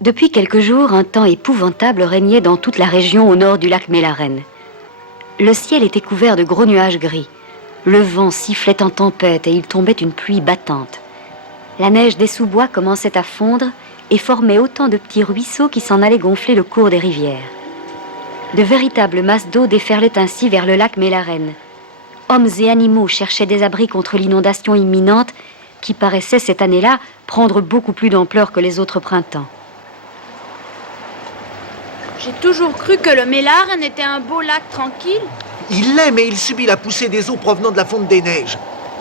Depuis quelques jours, un temps épouvantable régnait dans toute la région au nord du lac Mélaren. Le ciel était couvert de gros nuages gris. Le vent sifflait en tempête et il tombait une pluie battante. La neige des sous-bois commençait à fondre et formait autant de petits ruisseaux qui s'en allaient gonfler le cours des rivières. De véritables masses d'eau déferlaient ainsi vers le lac Mélaren. Hommes et animaux cherchaient des abris contre l'inondation imminente qui paraissait cette année-là prendre beaucoup plus d'ampleur que les autres printemps. J'ai toujours cru que le Mélaren était un beau lac tranquille. Il l'est, mais il subit la poussée des eaux provenant de la fonte des neiges.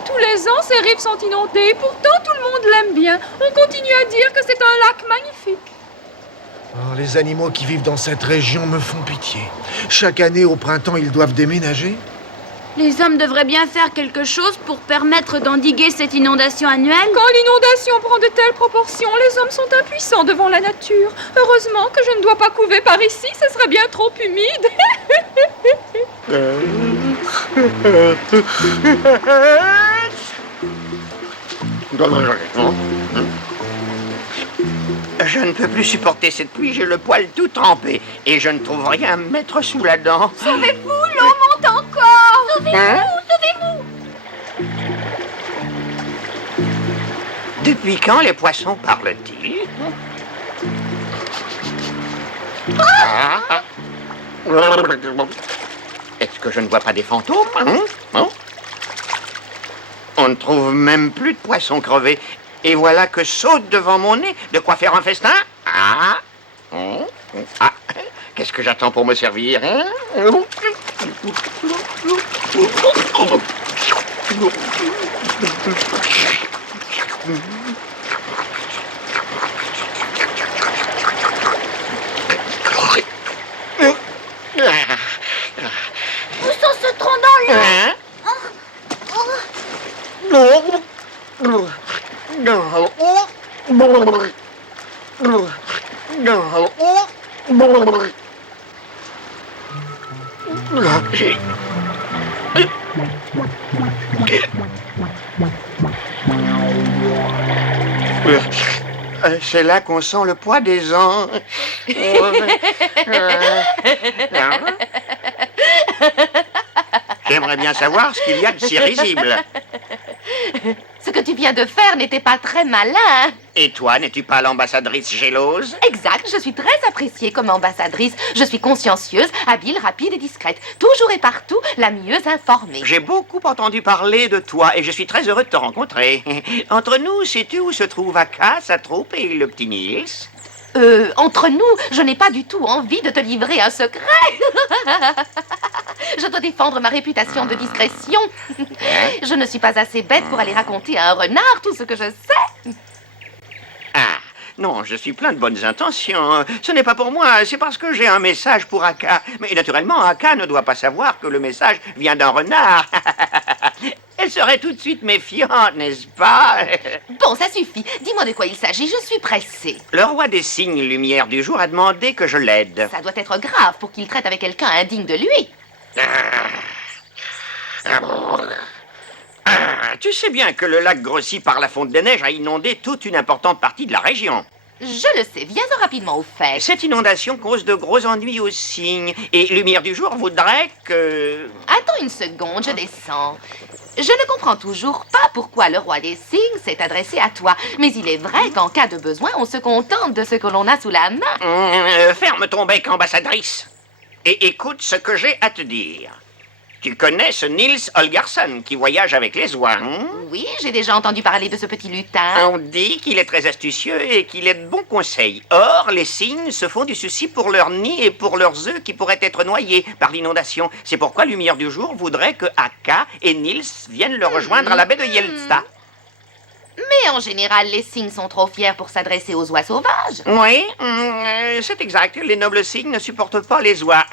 Tous les ans, ces rives sont inondées. Pourtant, tout le monde l'aime bien. On continue à dire que c'est un lac magnifique. Oh, les animaux qui vivent dans cette région me font pitié. Chaque année, au printemps, ils doivent déménager. Les hommes devraient bien faire quelque chose pour permettre d'endiguer cette inondation annuelle. Quand l'inondation prend de telles proportions, les hommes sont impuissants devant la nature. Heureusement que je ne dois pas couver par ici, ce serait bien trop humide. Je ne peux plus supporter cette pluie, j'ai le poil tout trempé et je ne trouve rien à me mettre sous la dent. Sauvez-vous, l'eau monte encore. Sauvez-vous. Depuis quand les poissons parlent-ils? Est-ce que je ne vois pas des fantômes, hein? On ne trouve même plus de poissons crevés. Et voilà que saute devant mon nez. De quoi faire un festin? Qu'est-ce que j'attends pour me servir, hein? Où sont ce tronc dans l'eau? C'est là qu'on sent le poids des ans. J'aimerais bien savoir ce qu'il y a de si risible. Ce que tu viens de faire n'était pas très malin. Et toi, n'es-tu pas l'ambassadrice gélose? Exact, je suis très appréciée comme ambassadrice. Je suis consciencieuse, habile, rapide et discrète. Toujours et partout, la mieux informée. J'ai beaucoup entendu parler de toi et je suis très heureux de te rencontrer. Entre nous, sais-tu où se trouve Aka, sa troupe et le petit Nils? Entre nous, je n'ai pas du tout envie de te livrer un secret. Je dois défendre ma réputation de discrétion. Je ne suis pas assez bête pour aller raconter à un renard tout ce que je sais. Ah, non, je suis plein de bonnes intentions. Ce n'est pas pour moi, c'est parce que j'ai un message pour Aka. Mais naturellement, Aka ne doit pas savoir que le message vient d'un renard. Elle serait tout de suite méfiante, n'est-ce pas? Bon, ça suffit. Dis-moi de quoi il s'agit, je suis pressée. Le roi des cygnes, lumière du jour, a demandé que je l'aide. Ça doit être grave pour qu'il traite avec quelqu'un indigne de lui. Tu sais bien que le lac grossi par la fonte des neiges a inondé toute une importante partie de la région. Je le sais, viens-en rapidement au fait. Cette inondation cause de gros ennuis aux cygnes. Et Lumière du jour voudrait que... Attends une seconde, je descends. Je ne comprends toujours pas pourquoi le roi des cygnes s'est adressé à toi. Mais il est vrai qu'en cas de besoin, on se contente de ce que l'on a sous la main. Ferme ton bec, ambassadrice. Et écoute ce que j'ai à te dire. Tu connais ce Nils Holgersson qui voyage avec les oies, hein? Oui, j'ai déjà entendu parler de ce petit lutin. On dit qu'il est très astucieux et qu'il est de bons conseils. Or, les cygnes se font du souci pour leur nid et pour leurs œufs qui pourraient être noyés par l'inondation. C'est pourquoi Lumière du jour voudrait que Aka et Nils viennent le rejoindre à la baie de Yelsta. Mais en général, les cygnes sont trop fiers pour s'adresser aux oies sauvages. Oui, c'est exact. Les nobles cygnes ne supportent pas les oies.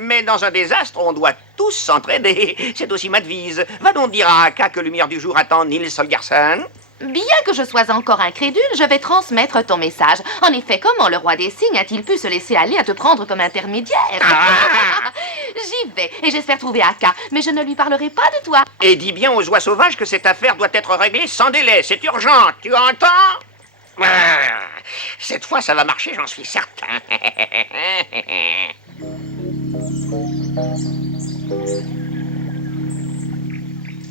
Mais dans un désastre, on doit tous s'entraider. C'est aussi ma devise. Va donc dire à Aka que Lumière du jour attend Nils Holgersson. Bien que je sois encore incrédule, je vais transmettre ton message. En effet, comment le roi des cygnes a-t-il pu se laisser aller à te prendre comme intermédiaire? J'y vais et j'espère trouver Aka, mais je ne lui parlerai pas de toi. Et dis bien aux oies sauvages que cette affaire doit être réglée sans délai. C'est urgent, tu entends? Cette fois, ça va marcher, j'en suis certain.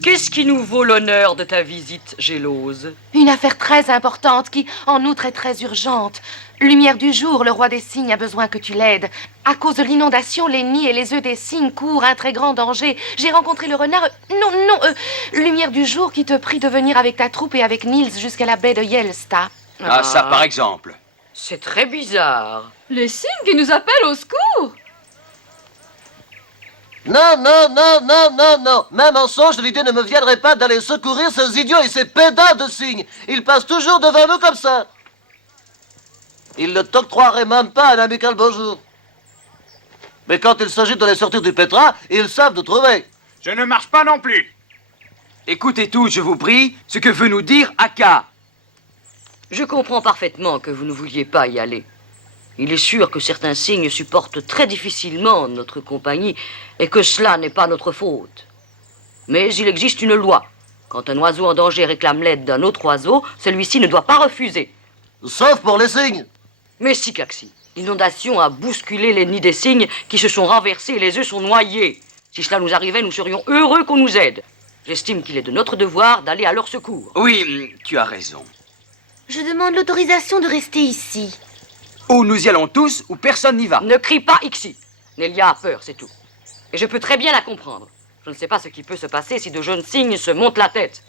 Qu'est-ce qui nous vaut l'honneur de ta visite, Gélose? Une affaire très importante qui, en outre, est très urgente. Lumière du jour, le roi des cygnes a besoin que tu l'aides. À cause de l'inondation, les nids et les œufs des cygnes courent un très grand danger. J'ai rencontré le renard... Lumière du jour qui te prie de venir avec ta troupe et avec Niels jusqu'à la baie de Yelsta. Ah, ça par exemple. C'est très bizarre. Les cygnes qui nous appellent au secours. Non, non, non, non, non, non. Même en songe, l'idée ne me viendrait pas d'aller secourir ces idiots et ces pédas de cygnes. Ils passent toujours devant nous comme ça. Ils ne t'octroieraient même pas un amical bonjour. Mais quand il s'agit de les sortir du pétrin, ils savent nous trouver. Je ne marche pas non plus. Écoutez tous, je vous prie, ce que veut nous dire Akka. Je comprends parfaitement que vous ne vouliez pas y aller. Il est sûr que certains cygnes supportent très difficilement notre compagnie et que cela n'est pas notre faute. Mais il existe une loi. Quand un oiseau en danger réclame l'aide d'un autre oiseau, celui-ci ne doit pas refuser. Sauf pour les cygnes. Mais si, Caxi, l'inondation a bousculé les nids des cygnes qui se sont renversés et les œufs sont noyés. Si cela nous arrivait, nous serions heureux qu'on nous aide. J'estime qu'il est de notre devoir d'aller à leur secours. Oui, tu as raison. Je demande l'autorisation de rester ici. Ou nous y allons tous, ou personne n'y va. Ne crie pas Ixi. Nelia a peur, c'est tout. Et je peux très bien la comprendre. Je ne sais pas ce qui peut se passer si de jeunes cygnes se montent la tête.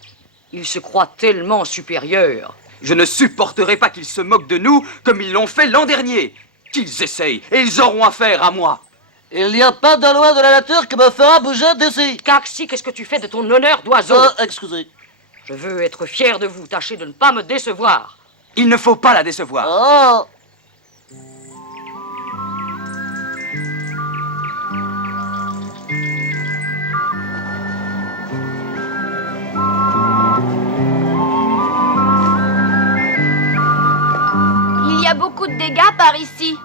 Ils se croient tellement supérieurs. Je ne supporterai pas qu'ils se moquent de nous comme ils l'ont fait l'an dernier. Qu'ils essayent, et ils auront affaire à moi. Il n'y a pas de loi de la nature qui me fera bouger d'ici. Caxi, qu'est-ce que tu fais de ton honneur d'oiseau? Excusez. Je veux être fier de vous. Tâchez de ne pas me décevoir. Il ne faut pas la décevoir. Oh. Il y a beaucoup de dégâts par ici.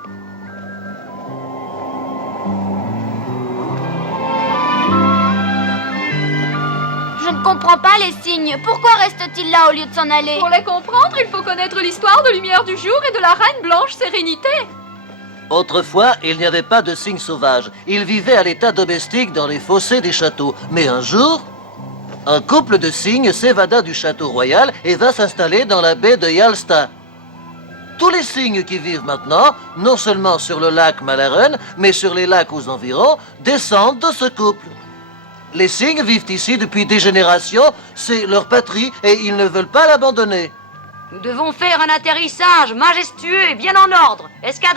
Je ne comprends pas les cygnes. Pourquoi restent-ils là au lieu de s'en aller? Pour les comprendre, il faut connaître l'histoire de Lumière du jour et de la reine blanche Sérénité. Autrefois, il n'y avait pas de cygnes sauvages. Ils vivaient à l'état domestique dans les fossés des châteaux. Mais un jour, un couple de cygnes s'évada du château royal et va s'installer dans la baie de Yalsta. Tous les cygnes qui vivent maintenant, non seulement sur le lac Malaren, mais sur les lacs aux environs, descendent de ce couple. Les cygnes vivent ici depuis des générations, c'est leur patrie et ils ne veulent pas l'abandonner. Nous devons faire un atterrissage majestueux et bien en ordre. Escadron